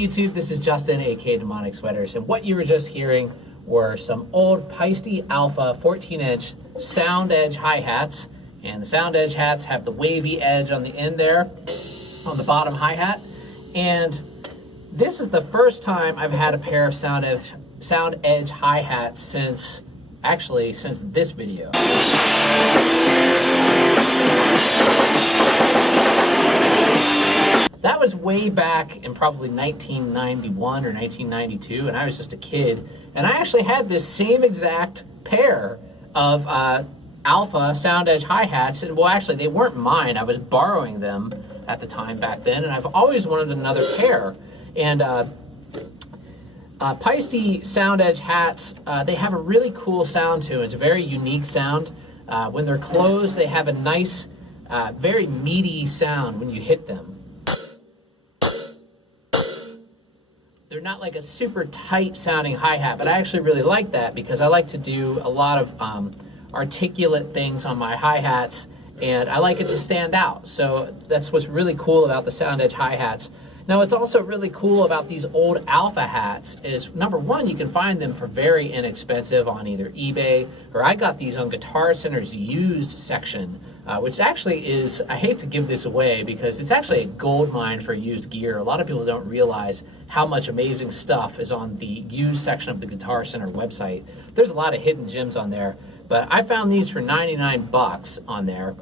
Hey YouTube, this is Justin, aka Demonic Sweaters, and what you were just hearing were some old Paiste Alpha 14-inch Sound Edge hi-hats, and the Sound Edge hats have the wavy edge on the end there, on the bottom hi-hat, and this is the first time I've had a pair of Sound Edge hi-hats since this video. That was way back in probably 1991 or 1992, and I was just a kid. And I actually had this same exact pair of Alpha Sound Edge hi-hats, and well, actually, they weren't mine. I was borrowing them at the time back then, and I've always wanted another pair. And Paiste Sound Edge hats, they have a really cool sound to it. It's a very unique sound. When they're closed, they have a nice, very meaty sound when you hit them. They're not like a super tight sounding hi-hat, but I actually really like that because I like to do a lot of articulate things on my hi-hats, and I like it to stand out. So that's what's really cool about the Sound Edge hi-hats. Now, what's also really cool about these old Alpha hats is, number one, you can find them for very inexpensive on either eBay, or I got these on Guitar Center's used section, which actually is, I hate to give this away because it's actually a gold mine for used gear. A lot of people don't realize how much amazing stuff is on the used section of the Guitar Center website. There's a lot of hidden gems on there, but I found these for 99 bucks on there,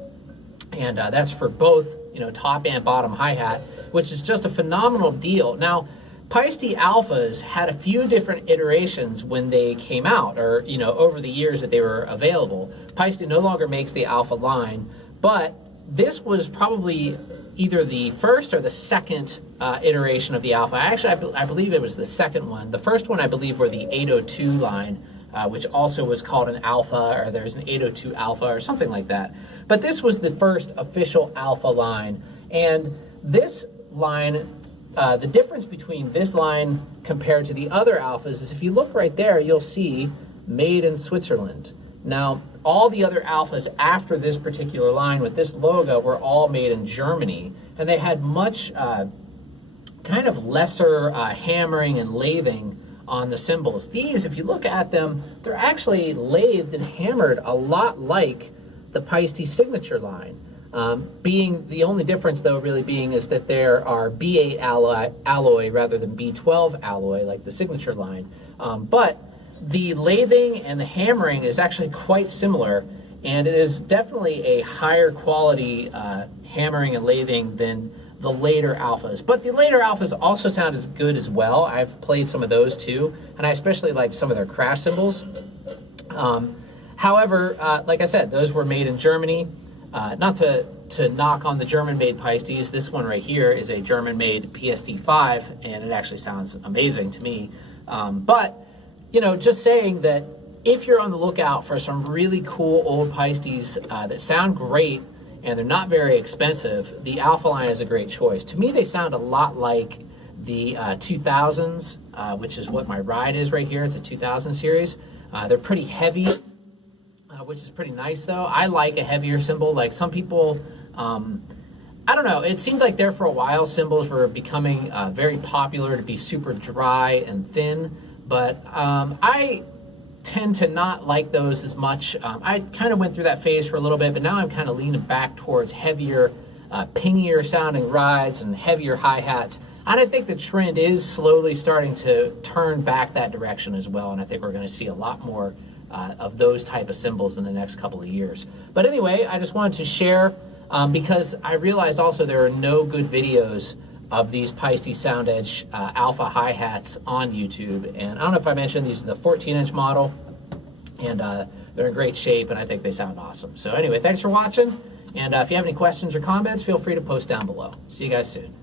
and that's for both, you know, top and bottom hi-hat, which is just a phenomenal deal. Now, Paiste Alphas had a few different iterations when they came out, or, you know, over the years that they were available. Paiste no longer makes the Alpha line, but this was probably either the first or the second iteration of the Alpha. Actually, I believe it was the second one. The first one, I believe, were the 802 line, which also was called an Alpha, or there's an 802 Alpha or something like that. But this was the first official Alpha line. And this line, the difference between this line compared to the other Alphas is if you look right there, you'll see made in Switzerland. Now, all the other Alphas after this particular line with this logo were all made in Germany, and they had much kind of lesser hammering and lathing on the cymbals. These, if you look at them, they're actually lathed and hammered a lot like the Paiste signature line. Being the only difference, though, really being is that there are B8 alloy rather than B12 alloy like the signature line. But the lathing and the hammering is actually quite similar, and it is definitely a higher quality hammering and lathing than the later Alphas. But the later Alphas also sound as good as well. I've played some of those too, and I especially like some of their crash cymbals. However, like I said, those were made in Germany. Not to knock on the German-made Paistes, this one right here is a German-made PSD5, and it actually sounds amazing to me. But, you know, just saying that if you're on the lookout for some really cool old Paistes that sound great and they're not very expensive, the Alpha line is a great choice. To me, they sound a lot like the 2000s, which is what my ride is right here. It's a 2000 series. They're pretty heavy, which is pretty nice though. I like a heavier cymbal. Like some people, I don't know, it seemed like there for a while cymbals were becoming very popular to be super dry and thin, but I tend to not like those as much. I kind of went through that phase for a little bit, but now I'm kind of leaning back towards heavier, pingier sounding rides and heavier hi-hats. And I think the trend is slowly starting to turn back that direction as well, and I think we're going to see a lot more of those type of cymbals in the next couple of years. But anyway, I just wanted to share because I realized also there are no good videos of these Paiste Sound Edge Alpha hi-hats on YouTube. And I don't know if I mentioned, these are the 14-inch model, and they're in great shape, and I think they sound awesome. So anyway, thanks for watching, and if you have any questions or comments, feel free to post down below. See you guys soon.